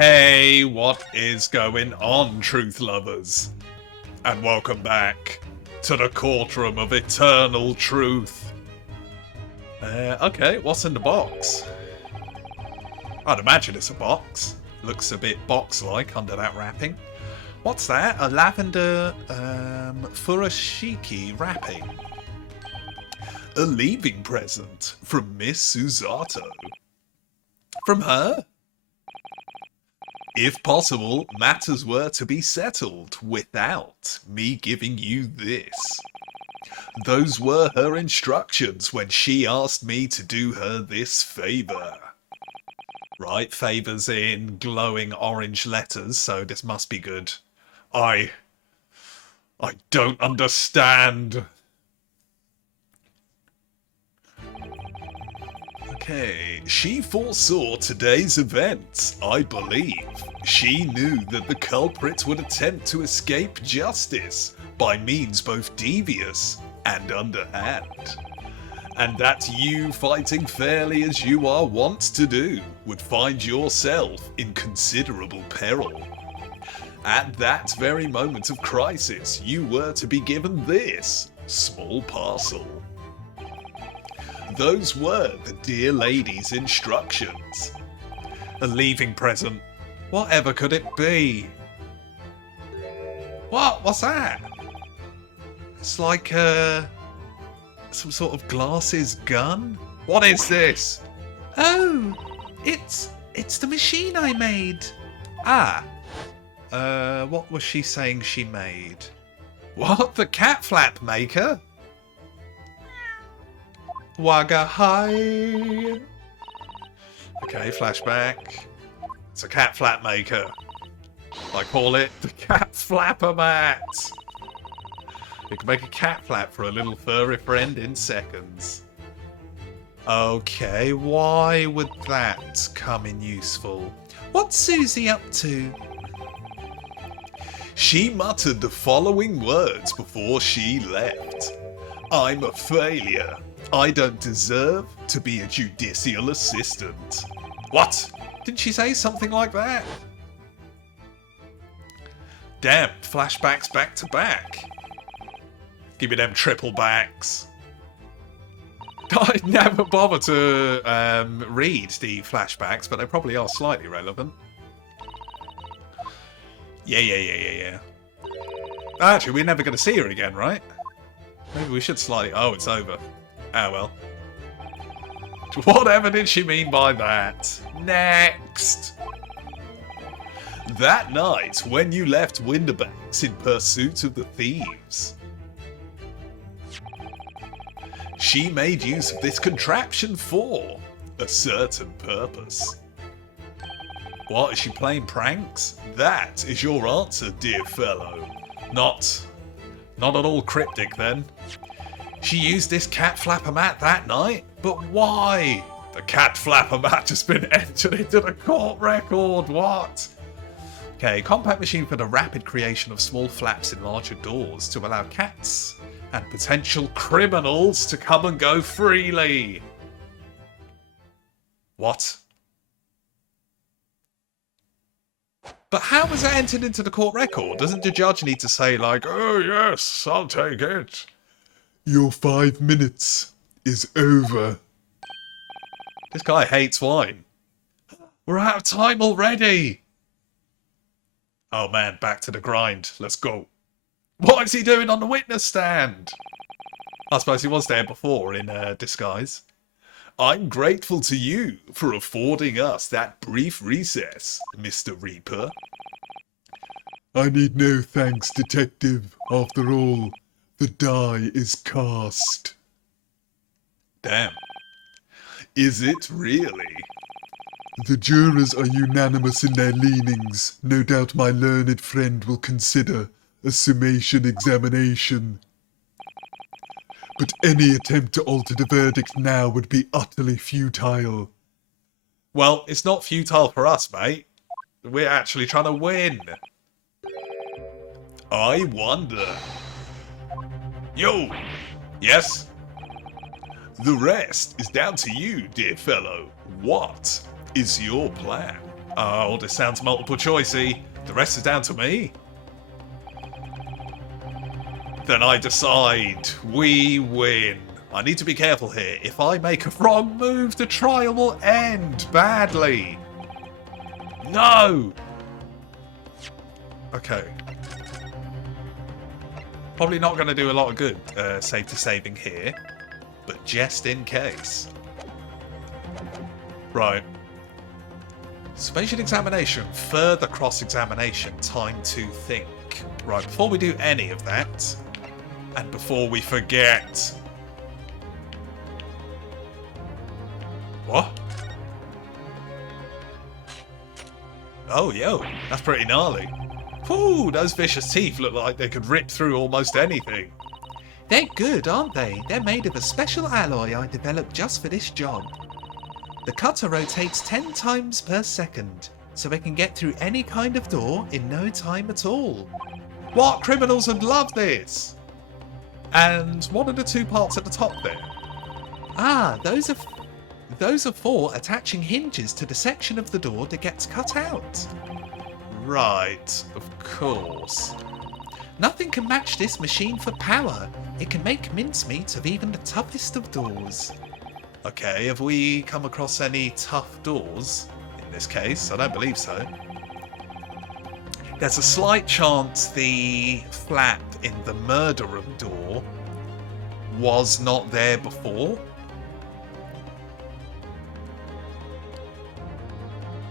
Hey, what is going on, truth lovers? And welcome back to the courtroom of eternal truth. Okay, what's in the box? I'd imagine it's a box. Looks a bit box-like under that wrapping. What's that? A lavender furoshiki wrapping. A leaving present from Miss Susato. From her? If possible, matters were to be settled without me giving you this. Those were her instructions when she asked me to do her this favour. Right, favours in glowing orange letters, so this must be good. I don't understand. Okay, she foresaw today's events, I believe. She knew that the culprit would attempt to escape justice by means both devious and underhand. And that you, fighting fairly as you are wont to do, would find yourself in considerable peril. At that very moment of crisis, you were to be given this small parcel. Those were the dear lady's instructions. A leaving present. Whatever could it be? What? What's that? It's like, some sort of glasses gun? What is this? Oh, it's the machine I made. Ah. What was she saying she made? What? The cat flap maker? Wagga hi. Okay, flashback. It's a cat flap maker. I call it the Cat-Flapomat. You can make a cat flap for a little furry friend in seconds. Okay, why would that come in useful? What's Susie up to? She muttered the following words before she left. I'm a failure. I don't deserve to be a judicial assistant. What? Didn't she say something like that? Damn, flashbacks back to back. Give me them triple backs. I never bother to read the flashbacks, but they probably are slightly relevant. Yeah. Actually, we're never going to see her again, right? Maybe we should slightly... Oh, it's over. Ah, well. Whatever did she mean by that? Next! That night, when you left Winterbanks in pursuit of the thieves, she made use of this contraption for a certain purpose. What, is she playing pranks? That is your answer, dear fellow. Not at all cryptic, then. She used this Cat-Flapomat that night? But why? The Cat-Flapomat has been entered into the court record, what? Okay, compact machine for the rapid creation of small flaps in larger doors to allow cats and potential criminals to come and go freely. What? But how was that entered into the court record? Doesn't the judge need to say like, oh yes, I'll take it? Your 5 minutes is over. This guy hates wine. We're out of time already. Oh man, back to the grind. Let's go. What is he doing on the witness stand? I suppose he was there before in disguise. I'm grateful to you for affording us that brief recess, Mr. Reaper. I need no thanks, Detective. After all, the die is cast. Damn. Is it really? The jurors are unanimous in their leanings. No doubt my learned friend will consider a summation examination. But any attempt to alter the verdict now would be utterly futile. Well, it's not futile for us, mate. We're actually trying to win. I wonder. Yo! Yes? The rest is down to you, dear fellow. What is your plan? Oh, this sounds multiple choicey. The rest is down to me. Then I decide. We win. I need to be careful here. If I make a wrong move, the trial will end badly. No! Okay. Probably not going to do a lot of good safety saving here, but just in case. Right. Summation examination, further cross-examination, time to think. Right, before we do any of that, and before we forget... What? Oh, yo, that's pretty gnarly. Whew, those vicious teeth look like they could rip through almost anything. They're good, aren't they? They're made of a special alloy I developed just for this job. The cutter rotates 10 times per second, so it can get through any kind of door in no time at all. What? Criminals would love this! And what are the two parts at the top there? Ah, those are for attaching hinges to the section of the door that gets cut out. Right, of course. Nothing can match this machine for power. It can make mincemeat of even the toughest of doors. Okay, have we come across any tough doors in this case? I don't believe so. There's a slight chance the flap in the murder room door was not there before.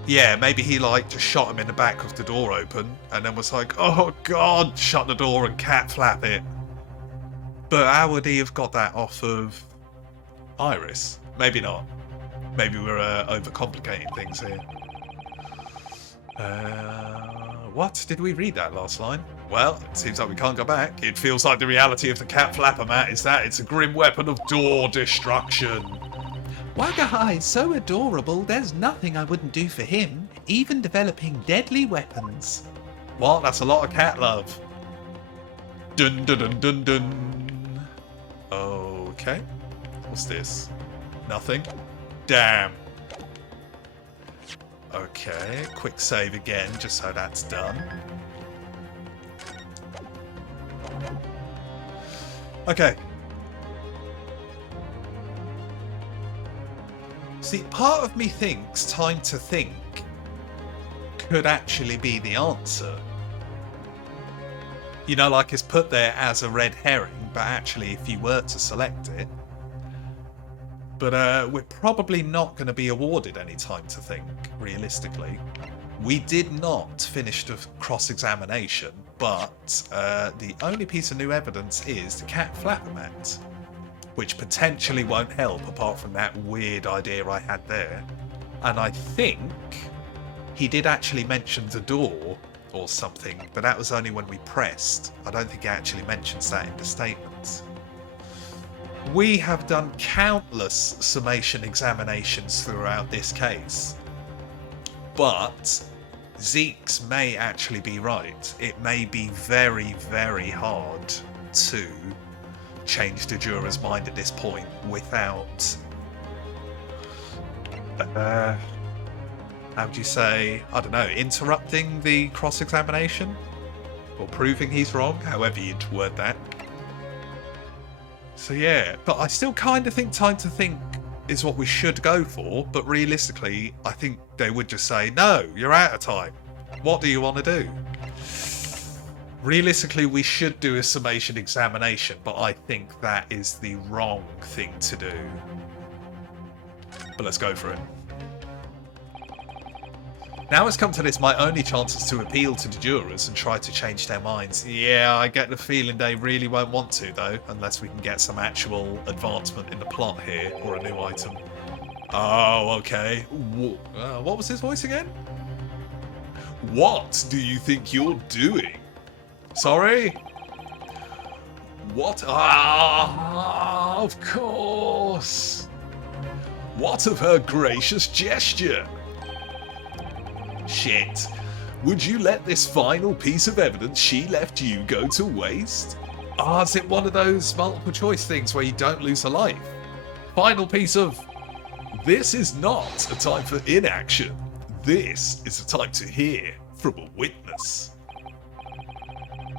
Yeah, maybe he just shot him in the back with the door open and then was like, oh god, shut the door and cat flap it. But how would he have got that off of Iris? Maybe not. Maybe we're overcomplicating things here. What? Did we read that last line? Well, it seems like we can't go back. It feels like the reality of the Cat-Flapomat is that it's a grim weapon of door destruction. Wagahai is so adorable, there's nothing I wouldn't do for him, even developing deadly weapons. What? That's a lot of cat love. Dun dun dun dun dun. Okay. What's this? Nothing? Damn. Okay, quick save again, just so that's done. Okay. See, part of me thinks time to think could actually be the answer. You know, like it's put there as a red herring, but actually if you were to select it. But we're probably not going to be awarded any time to think, realistically. We did not finish the cross-examination, but the only piece of new evidence is the Cat-Flapomat, which potentially won't help apart from that weird idea I had there. And I think he did actually mention the door or something, but that was only when we pressed. I don't think he actually mentions that in the statement. We have done countless summation examinations throughout this case, but Zeke's may actually be right. It may be very, very hard to change the juror's mind at this point without, how would you say, I don't know, interrupting the cross-examination? Or proving he's wrong, however you'd word that. So yeah, but I still kind of think time to think is what we should go for, but realistically, I think they would just say, no, you're out of time. What do you want to do? Realistically, we should do a summation examination, but I think that is the wrong thing to do. But let's go for it. Now it's come to this, my only chance is to appeal to the jurors and try to change their minds. Yeah, I get the feeling they really won't want to, though, unless we can get some actual advancement in the plot here, or a new item. Oh, okay. What was his voice again? What do you think you're doing? Sorry? What? Ah, of course. What of her gracious gesture? Shit. Would you let this final piece of evidence she left you go to waste? Ah, is it one of those multiple choice things where you don't lose a life? Final piece of... This is not a time for inaction. This is the time to hear from a witness.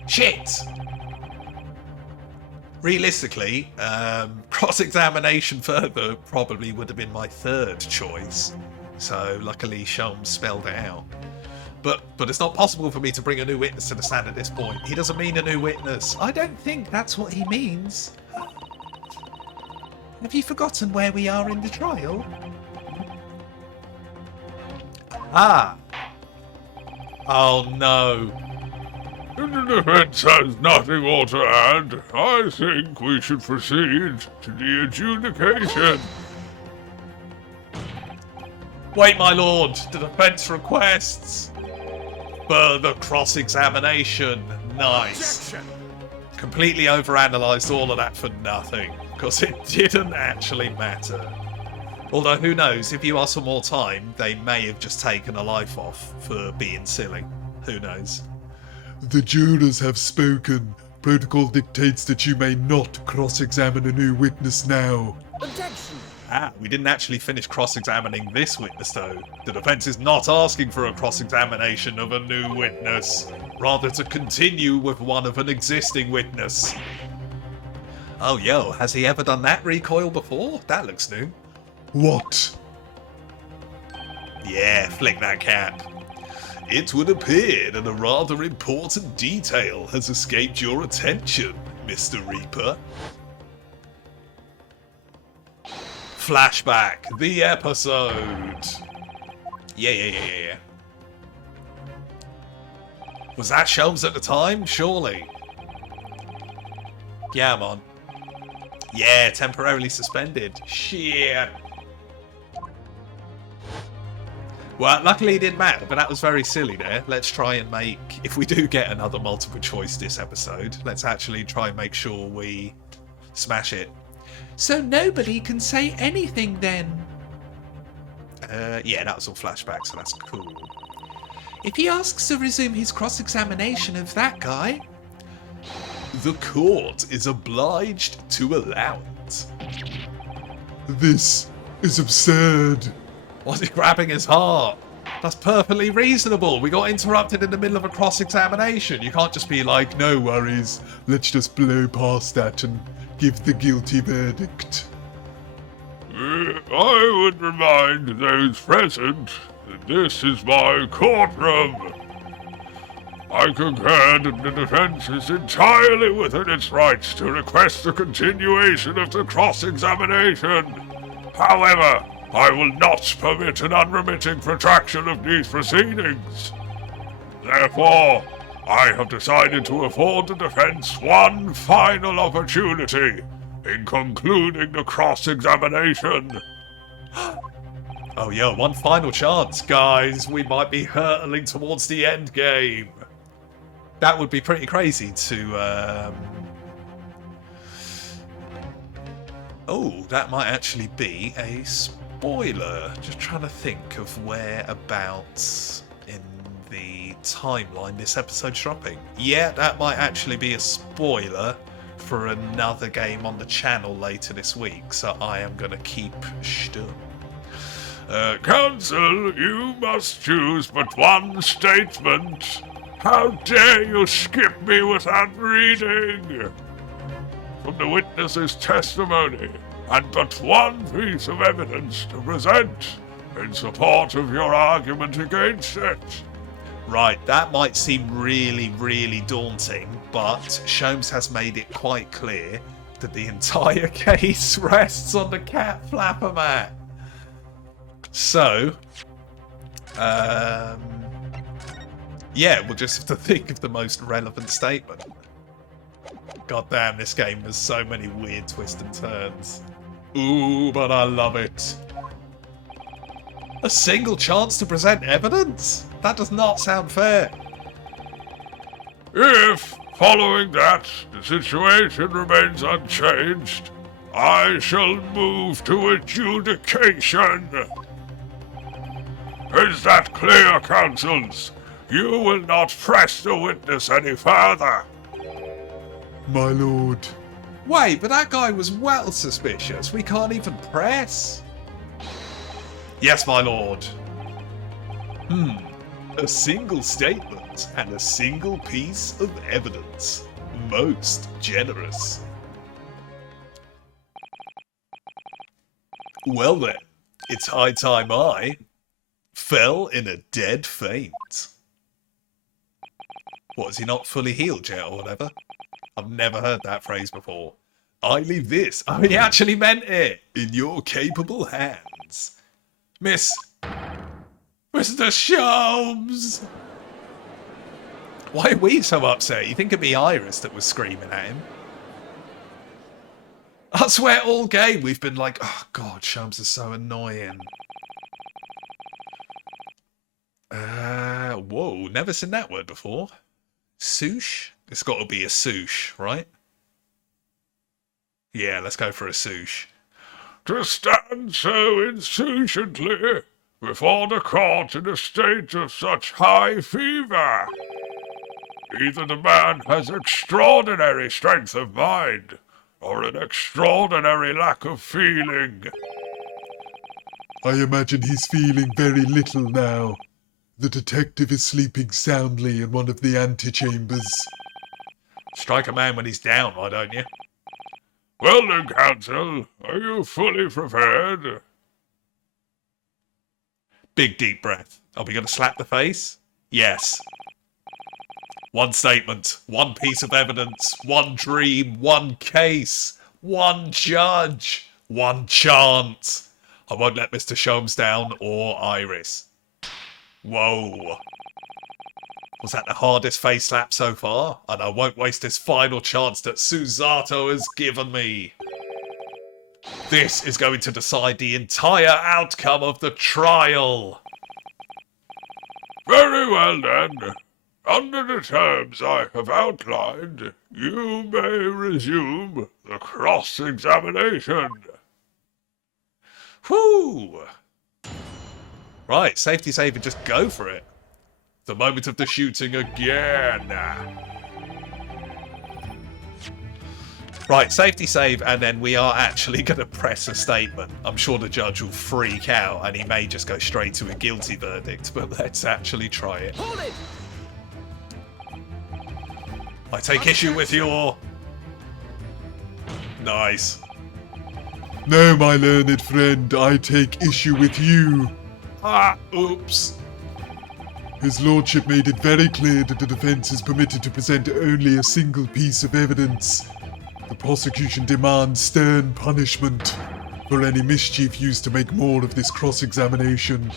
Shit! Realistically, cross-examination further probably would have been my third choice. So luckily Sholmes spelled it out. But it's not possible for me to bring a new witness to the stand at this point. He doesn't mean a new witness. I don't think that's what he means. Have you forgotten where we are in the trial? Ah! Oh no. The defense has nothing more to add. I think we should proceed to the adjudication. Wait, my lord. The defense requests further cross-examination. Nice. Objection. Completely overanalyzed all of that for nothing, because it didn't actually matter. Although who knows, if you ask for more time, they may have just taken a life off for being silly. Who knows? The jurors have spoken. Protocol dictates that you may not cross-examine a new witness now. Objection. Ah, we didn't actually finish cross-examining this witness though. The defense is not asking for a cross-examination of a new witness, rather to continue with one of an existing witness. Oh yo, has he ever done that recoil before? That looks new. What? Yeah, flick that cap. It would appear that a rather important detail has escaped your attention, Mr. Reaper. Flashback, the episode. Yeah. Was that Sholmes at the time? Surely. Yeah, I'm on. Yeah, temporarily suspended. Shit. Well, luckily it didn't matter, but that was very silly there. Let's try and make, if we do get another multiple choice this episode, let's actually try and make sure we smash it. So nobody can say anything then? Yeah, that was all flashback, so that's cool. If he asks to resume his cross-examination of that guy... The court is obliged to allow it. This is absurd. Was he grabbing his heart? That's perfectly reasonable. We got interrupted in the middle of a cross-examination. You can't just be like, No worries, let's just blow past that and give the guilty verdict. I would remind those present that this is my courtroom. I concur that the defense is entirely within its rights to request the continuation of the cross-examination. However, I will not permit an unremitting protraction of these proceedings. Therefore, I have decided to afford the defense one final opportunity in concluding the cross-examination. oh yeah, one final chance, guys. We might be hurtling towards the end game. That would be pretty crazy to, Oh, that might actually be a spoiler. Just trying to think of whereabouts in the timeline this episode's dropping. Yeah, that might actually be a spoiler for another game on the channel later this week, so I am going to keep stum. Counsel, you must choose but one statement. How dare you skip me without reading? From the witness's testimony, and but one piece of evidence to present in support of your argument against it. Right, that might seem really, really daunting, but Sholmes has made it quite clear that the entire case rests on the Cat-Flapomat. So, yeah, we'll just have to think of the most relevant statement. God damn, this game has so many weird twists and turns. Ooh, but I love it. A single chance to present evidence? That does not sound fair. If, following that, the situation remains unchanged, I shall move to adjudication. Is that clear, counsels? You will not press the witness any further. My lord. Wait, but that guy was well suspicious. We can't even press. Yes, my lord. A single statement and a single piece of evidence. Most generous. Well then, it's high time I fell in a dead faint. What, is he not fully healed yet or whatever? I've never heard that phrase before. I leave this, he actually meant it, in your capable hands. Mr. Sholmes! Why are we so upset? You think it'd be Iris that was screaming at him? I swear all game we've been like, oh god, Sholmes is so annoying. Whoa, never seen that word before. Souche? It's got to be a souche, right? Yeah, let's go for a souche. To stand so insouciantly before the court in a state of such high fever. Either the man has extraordinary strength of mind, or an extraordinary lack of feeling. I imagine he's feeling very little now. The detective is sleeping soundly in one of the antechambers. Strike a man when he's down, why don't you? Well then, counsel, are you fully prepared? Big deep breath. Are we going to slap the face? Yes. One statement, one piece of evidence, one dream, one case, one judge, one chance. I won't let Mr. Sholmes down or Iris. Whoa. Was that the hardest face slap so far? And I won't waste this final chance that Susato has given me. This is going to decide the entire outcome of the trial. Very well then. Under the terms I have outlined, you may resume the cross-examination. Whew. Right, safety save and just go for it. The moment of the shooting again. Right, safety save, and then we are actually going to press a statement. I'm sure the judge will freak out, and he may just go straight to a guilty verdict, but let's actually try it. Hold it! I take issue with your... Nice. No, my learned friend, I take issue with you. Ah, oops. His lordship made it very clear that the defense is permitted to present only a single piece of evidence. The prosecution demands stern punishment for any mischief used to make more of this cross-examination.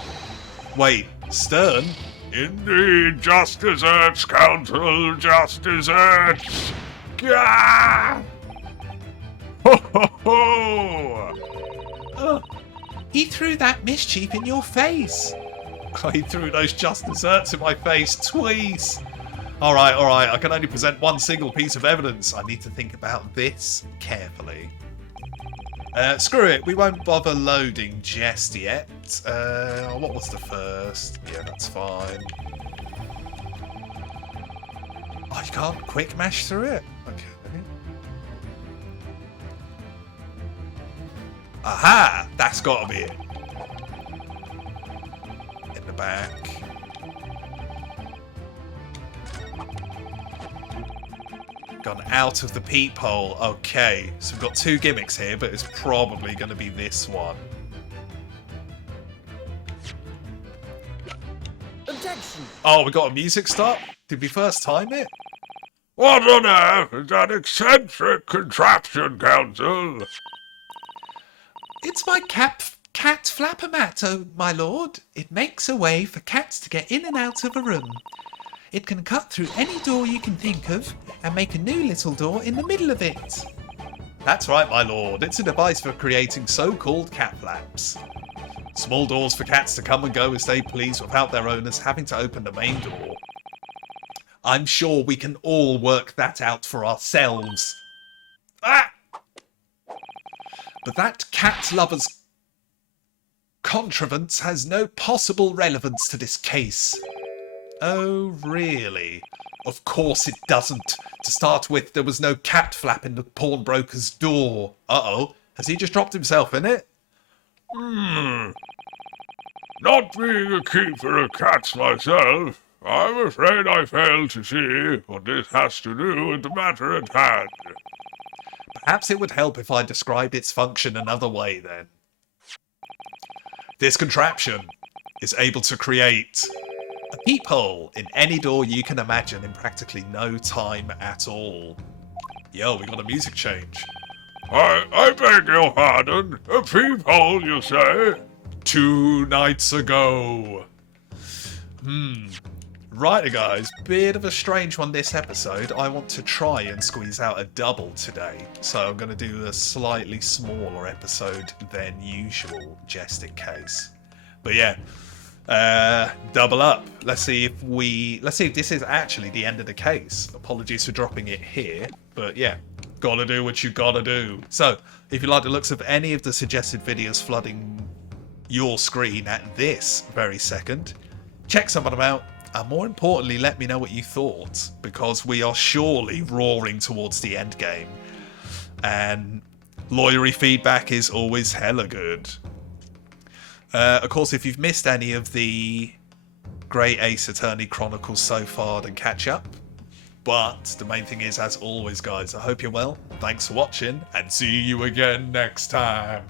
Wait, Stern? Indeed, just desserts, counsel, just desserts. Gah! Ho ho ho! He threw that mischief in your face. He threw those just desserts in my face twice. Alright, I can only present one single piece of evidence. I need to think about this carefully. Screw it, we won't bother loading just yet. What was the first? Yeah, that's fine. Oh, you can't quick mash through it? Okay. Aha! That's gotta be it. In the back. Gone out of the peephole. Okay, so we've got two gimmicks here, but it's probably going to be this one. Objection! Oh, we got a music stop? Did we first time it? What on earth is that eccentric contraption, counsel? It's my Cat-Flapomat, oh my lord. It makes a way for cats to get in and out of a room. It can cut through any door you can think of and make a new little door in the middle of it. That's right, my lord. It's a device for creating so-called cat flaps. Small doors for cats to come and go as they please without their owners having to open the main door. I'm sure we can all work that out for ourselves. Ah! But that cat lover's contrivance has no possible relevance to this case. Oh, really? Of course it doesn't. To start with, there was no cat flap in the pawnbroker's door. Uh-oh. Has he just dropped himself in it? Not being a keeper of cats myself, I'm afraid I fail to see what this has to do with the matter at hand. Perhaps it would help if I described its function another way then. This contraption is able to create a peephole in any door you can imagine in practically no time at all. Yo, we got a music change. I beg your pardon. A peephole, you say? 2 nights ago. Righty guys, bit of a strange one this episode. I want to try and squeeze out a double today, so I'm going to do a slightly smaller episode than usual, just in case. But yeah, double up. Let's see if this is actually the end of the case. Apologies for dropping it here, but yeah, gotta do what you gotta do. So, if you like the looks of any of the suggested videos flooding your screen at this very second, check some of them out. And more importantly, let me know what you thought, because we are surely roaring towards the end game. And lawyery feedback is always hella good. Of course, if you've missed any of the Great Ace Attorney Chronicles so far, then catch up. But the main thing is, as always, guys, I hope you're well. Thanks for watching, and see you again next time.